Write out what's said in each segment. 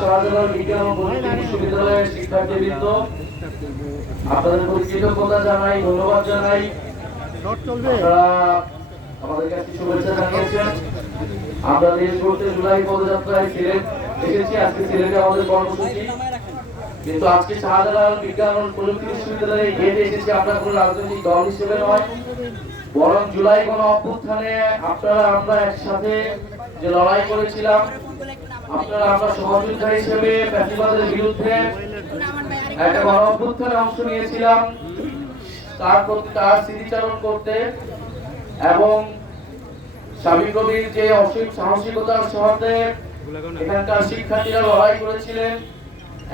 শাহজালাল আপনাদের জানাই, ধন্যবাদ জানাই। আপনারা আমাদের জুলাই পদযাত্রায় আজকে আমাদের কিন্তু আজকে শাহজালাল আমরা কোনো রাজনৈতিক দল হিসেবে নয়। বরং জুলাই গণ অভ্যুত্থানে আপনারা, আমরা একসাথে যে লড়াই করেছিলাম আপনারা আমরা সহযোদ্ধা হিসেবে ফ্যাসিবাদের বিরুদ্ধে একটা গণ অভ্যুত্থানে অংশ নিয়েছিলাম। তার তার স্মৃতিচারণ করতে এবং স্বামী কবির যে অসীম সাহসিকতার সাথে এখানকার শিক্ষার্থীরা লড়াই করেছিলেন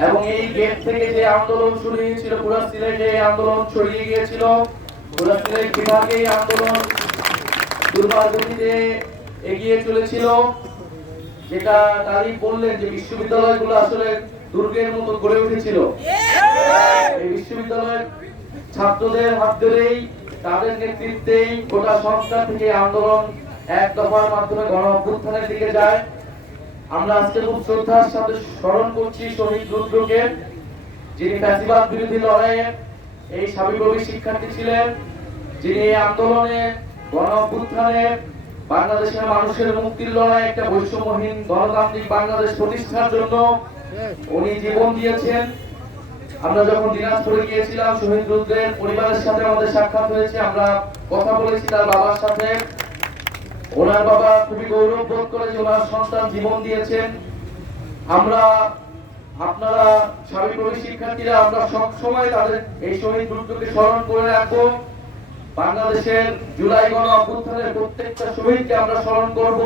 এবং এই গেট থেকে যে আন্দোলন শুরু হয়েছিল, পুরা সিলেটে এই আন্দোলন ছড়িয়ে গিয়েছিল। পুরা সিলেট বিভাগে এই আন্দোলন দুর্বার গতিতে এগিয়ে চলেছিল। যেটা তারই বললেন যে বিশ্ববিদ্যালয়গুলো আসলে দুর্গের মতো গড়ে উঠেছিল। এই বিশ্ববিদ্যালয়ের ছাত্রদের হাত ধরেই, তাদের নেতৃত্বেই গোটা থেকে আন্দোলন এক দফার মাধ্যমে দিকে যায়। আমরা আজকে খুব শ্রদ্ধার সাথে স্মরণ করছি শহীদ রুদ্রকে, যিনি ফ্যাসিবাদ বিরোধী লড়াইয়ে এই সাবিপ্রবী শিক্ষার্থী ছিলেন, যিনি আন্দোলনে গণ বাংলাদেশের মানুষের মুক্তির লড়াই একটা বৈষম্যহীন গণতান্ত্রিক বাংলাদেশ প্রতিষ্ঠার জন্য উনি জীবন দিয়েছেন। আমরা যখন দিনাজপুরে গিয়েছিলাম, শহীদ রুদ্রের পরিবারের সাথে আমাদের সাক্ষাৎ হয়েছে, আমরা কথা বলেছি তার বাবার সাথে। ওনার বাবা খুবই গৌরব বোধ করে যে ওনার সন্তান জীবন দিয়েছেন। আমরা, আপনারা স্বাভাবিক শিক্ষার্থীরা, আমরা সব সময় তাদের এই শহীদ রুদ্রকে স্মরণ করে রাখব। বাংলাদেশের জুলাই গণ অভ্যুত্থানের প্রত্যেকটা শহীদকে আমরা স্মরণ করব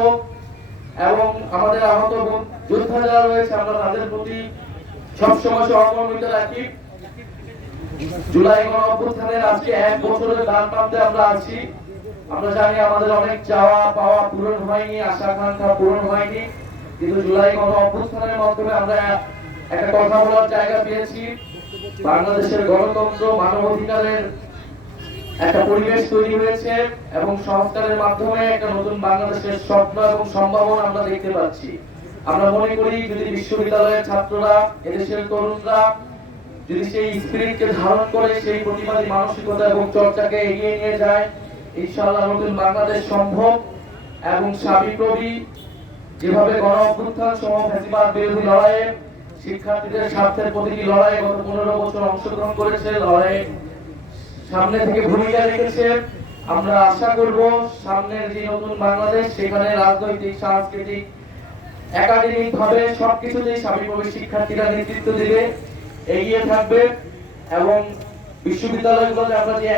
এবং আমাদের আহত যোদ্ধা যারা রয়েছে, আমরা তাদের প্রতি সবসময় সহমর্মিত রাখি। জুলাই গণ অভ্যুত্থানের আজকে এক বছরের দান প্রান্তে আমরা আছি। আমরা জানি আমাদের অনেক চাওয়া পাওয়া পূরণ হয়নি, আশা আকাঙ্ক্ষা পূরণ হয়নি। কিন্তু জুলাই গণ অভ্যুত্থানের মাধ্যমে আমরা একটা কথা বলার জায়গা পেয়েছি। বাংলাদেশের গণতন্ত্র, মানবাধিকারের একটা পরিবেশ তৈরি হয়েছে এবং সংস্কারের মাধ্যমে একটা নতুন বাংলাদেশের স্বপ্ন এবং সম্ভাবনা আমরা দেখতে পাচ্ছি। আমরা মনে করি যদি বিশ্ববিদ্যালয়ের ছাত্ররা, এদেশের তরুণরা যদি সেই স্পিরিটকে ধারণ করে, সেই প্রতিবাদী মানসিকতা এবং চর্চাকে এগিয়ে নিয়ে যায়, ইনশাআল্লাহ নতুন বাংলাদেশ সম্ভব এবং সাবিপ্রবি যেভাবে গণ অভ্যুত্থান সহ ফ্যাসিবাদ বিরোধী লড়াইয়ে শিক্ষার্থীদের স্বার্থের প্রতিটি লড়াইয়ে গত পনেরো বছর অংশগ্রহণ করেছে, লড়াইয়ে সামনে থেকে ভূমিকা রেখেছে আমরা আশা করব সামনের যে নতুন বাংলাদেশ, সেখানে রাজনৈতিক, সাংস্কৃতিক একাডেমিক ভাবে সবকিছুতেই স্বাভাবিকভাবে শিক্ষার্থীরা নেতৃত্ব দিবে, এগিয়ে থাকবে এবং বিশ্ববিদ্যালয়গুলোতে আমরা যে